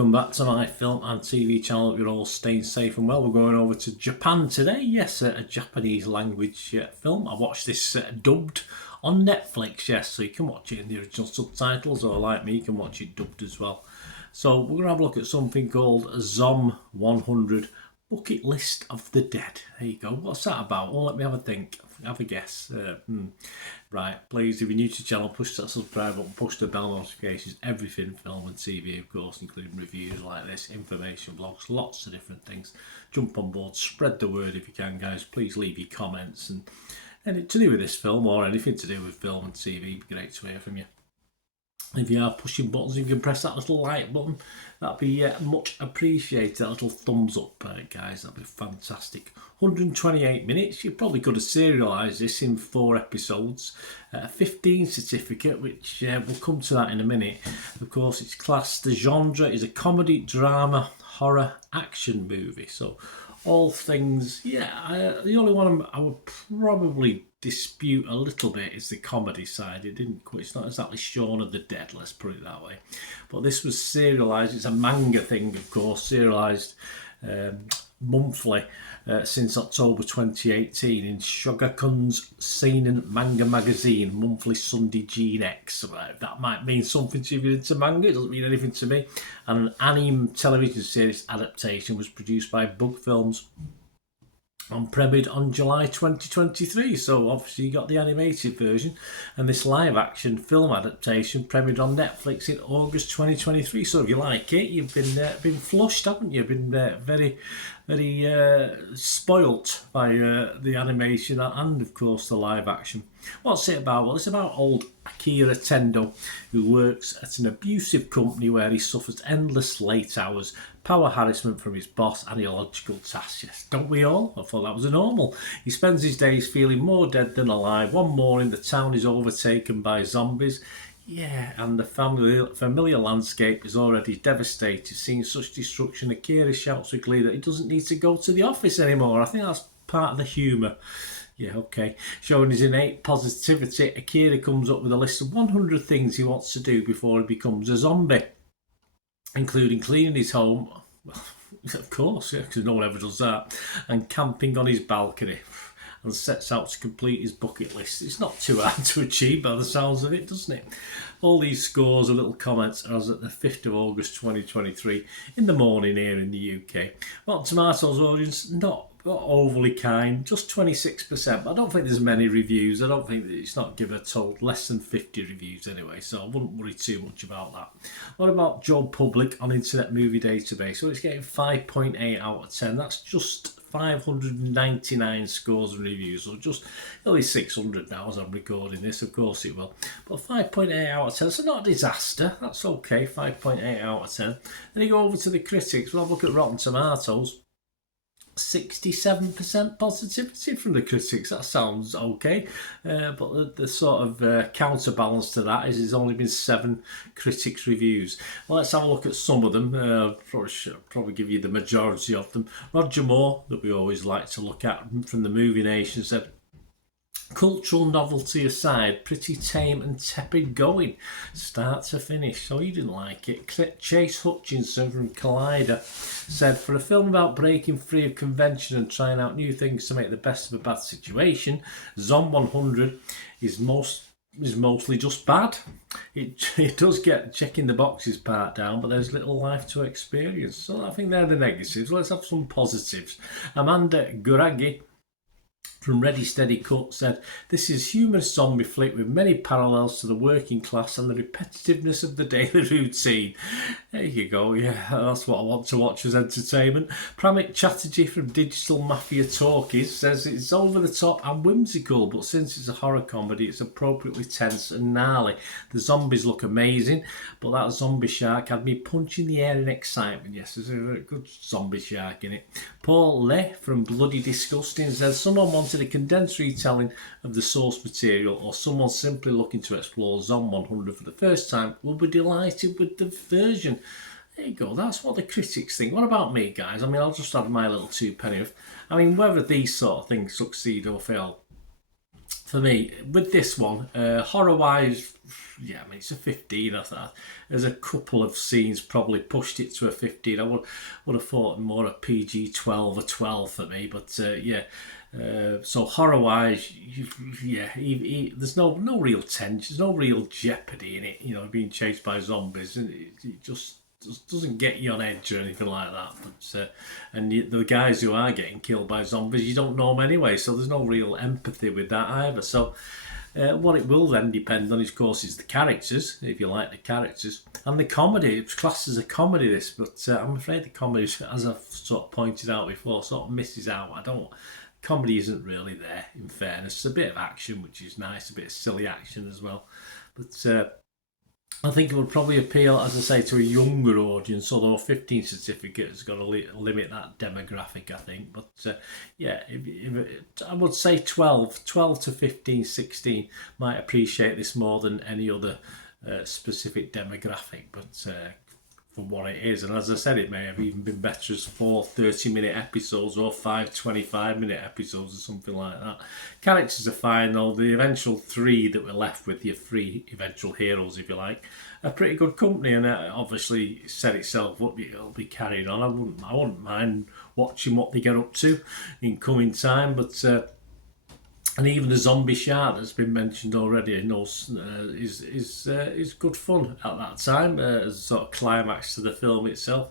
welcome back to my film and TV channel. You're all staying safe and well. We're going over to Japan today. Yes, a Japanese language film. I watched this dubbed on Netflix, yes, so you can watch it in the original subtitles, or like me, you can watch it dubbed as well. So we're going to have a look at something called Zom 100 Bucket List of the Dead. There you go. What's that about? Well, let me have a think. Have a guess. Right, please, if you're new to the channel, push that subscribe button, push the bell notifications, everything film and TV, of course, including reviews like this, information blogs, lots of different things. Jump on board, spread the word if you can, guys. Please leave your comments and anything to do with this film or anything to do with film and TV. It'd be great to hear from you. If you are pushing buttons, you can press that little like button. That'd be much appreciated. That little thumbs up, guys. That'd be fantastic. 128 minutes. You probably could have serialised this in 4 episodes. 15 certificate, which we'll come to that in a minute. Of course, it's classed. The genre is a comedy, drama, horror, action movie. So all things, the only one I would probably dispute a little bit is the comedy side. It's not exactly Shaun of the Dead, let's put it that way. But this was serialised. It's a manga thing, of course, serialised monthly since October 2018 in Shogakukan's Seinen Manga Magazine, monthly Sunday Gene X. That might mean something to you if you're into manga. It doesn't mean anything to me. And an anime television series adaptation was produced by Bug Films and premiered on July 2023. So obviously you got the animated version, and this live action film adaptation premiered on Netflix in August 2023. So if you like it, you've been flushed, haven't you? Been very spoilt by the animation and of course the live action. What's it about? Well, it's about old Akira Tendo, who works at an abusive company where he suffers endless late hours, power harassment from his boss and illogical tasks. Yes, don't we all? I thought that was normal. He spends his days feeling more dead than alive. One morning the town is overtaken by zombies. Yeah, and the familiar landscape is already devastated. Seeing such destruction, Akira shouts with glee that he doesn't need to go to the office anymore. I think that's part of the humour. Yeah, okay. Showing his innate positivity, Akira comes up with a list of 100 things he wants to do before he becomes a zombie, including cleaning his home, of course, yeah, because no one ever does that, and camping on his balcony, and sets out to complete his bucket list. It's not too hard to achieve by the sounds of it, doesn't it? All these scores of little comments are as at the 5th of August 2023 in the morning here in the UK. Rotten Tomatoes audience, not overly kind, just 26%, but I don't think there's many reviews. I don't think that it's not given a total, less than 50 reviews anyway, so I wouldn't worry too much about that. What about Joe Public on Internet Movie Database? So it's getting 5.8 out of 10. That's just 599 scores and reviews, so just only 600 now as I'm recording this. Of course it will, but 5.8 out of 10, so not a disaster. That's okay. 5.8 out of 10. Then you go over to the critics. We'll have a look at Rotten Tomatoes. 67% positivity from the critics. That sounds okay, but the sort of counterbalance to that is there's only been 7 critics reviews. Well, let's have a look at some of them. Probably give you the majority of them. Roger Moore, that we always like to look at from the Movie Nation, said, cultural novelty aside, pretty tame and tepid going, start to finish. So you didn't like it. Chase Hutchinson from Collider said, for a film about breaking free of convention and trying out new things to make the best of a bad situation, Zom 100 is mostly just bad. It does get checking the boxes part down, but there's little life to experience. So I think they're the negatives. Let's have some positives. Amanda Guragi from Ready Steady Cut said, this is humorous zombie flick with many parallels to the working class and the repetitiveness of the daily routine. There you go, yeah, that's what I want to watch as entertainment. Pramit Chatterjee from Digital Mafia Talkies says it's over the top and whimsical, but since it's a horror comedy, it's appropriately tense and gnarly. The zombies look amazing, but that zombie shark had me punching the air in excitement. Yes, there's a very good zombie shark in it. Paul Le from Bloody Disgusting says, someone wanted a condensed retelling of the source material, or someone simply looking to explore Zom 100 for the first time will be delighted with the version. There you go, that's what the critics think. What about me, guys? I mean, I'll just add my little 2 penny. I mean, whether these sort of things succeed or fail for me, with this one, horror-wise, yeah, I mean, it's a 15. I thought there's a couple of scenes probably pushed it to a 15. I would have thought more a PG-12 or 12 for me, but yeah. So horror-wise, yeah, there's no real tension, there's no real jeopardy in it. You know, being chased by zombies, and it just doesn't get you on edge or anything like that. But and the guys who are getting killed by zombies, you don't know them anyway, so there's no real empathy with that either. So what it will then depend on, of course, is the characters, if you like the characters, and the comedy. It's classed as a comedy, this, but I'm afraid the comedy, as I've sort of pointed out before, sort of misses out. Comedy isn't really there, in fairness. It's a bit of action, which is nice, a bit of silly action as well. But I think it would probably appeal, as I say, to a younger audience, although a 15 certificate has got to limit that demographic, I think. But yeah, I would say 12 to 15, 16 might appreciate this more than any other specific demographic. But for what it is, and as I said, it may have even been better as 4 30-minute episodes or 5 25-minute episodes or something like that. Characters are fine though. The eventual 3 that we're left with, your 3 eventual heroes, if you like, are pretty good company, and obviously set itself up. It'll be carrying on. I wouldn't mind watching what they get up to in coming time, but and even the zombie shark that's been mentioned already, is good fun at that time, as a sort of climax to the film itself.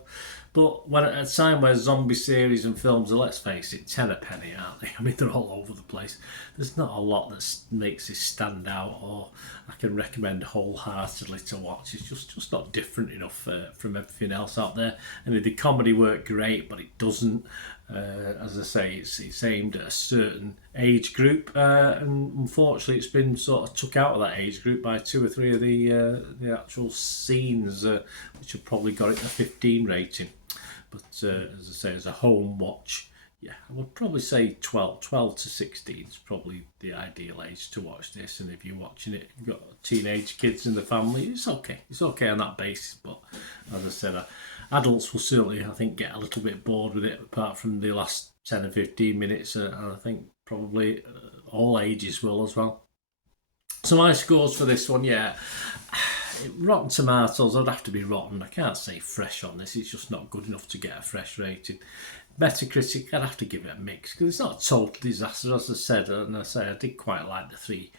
But when at a time where zombie series and films are, let's face it, 10 a penny, aren't they? I mean, they're all over the place. There's not a lot that makes this stand out, or I can recommend wholeheartedly to watch. It's just not different enough from everything else out there. And the comedy worked great, but it doesn't. As I say, it's aimed at a certain age group, and unfortunately, it's been sort of took out of that age group by 2 or 3 of the actual scenes, which have probably got it a 15 rating. But as I say, as a home watch, yeah, I would probably say 12 to 16 is probably the ideal age to watch this. And if you're watching it, you've got teenage kids in the family, it's okay. It's okay on that basis. But as I said, adults will certainly, I think, get a little bit bored with it, apart from the last 10 or 15 minutes, and I think probably all ages will as well. So my scores for this one, yeah, Rotten Tomatoes, I'd have to be rotten. I can't say fresh on this, it's just not good enough to get a fresh rating. Metacritic, I'd have to give it a mix, because it's not a total disaster, as I said, and I did quite like the 3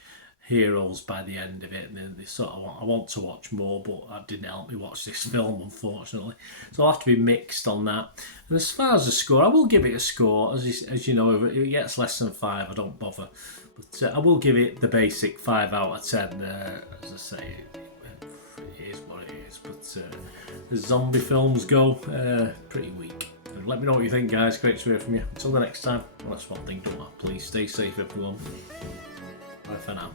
heroes by the end of it, and then I want to watch more, but that didn't help me watch this film, unfortunately. So I'll have to be mixed on that. And as far as the score, I will give it a score. As you know, if it gets less than 5, I don't bother. But I will give it the basic 5 out of 10. As I say, it is what it is. But as zombie films go, pretty weak. And let me know what you think, guys. Great to hear from you. Until the next time, well, that's one thing, don't I? Please stay safe, everyone. Bye for now.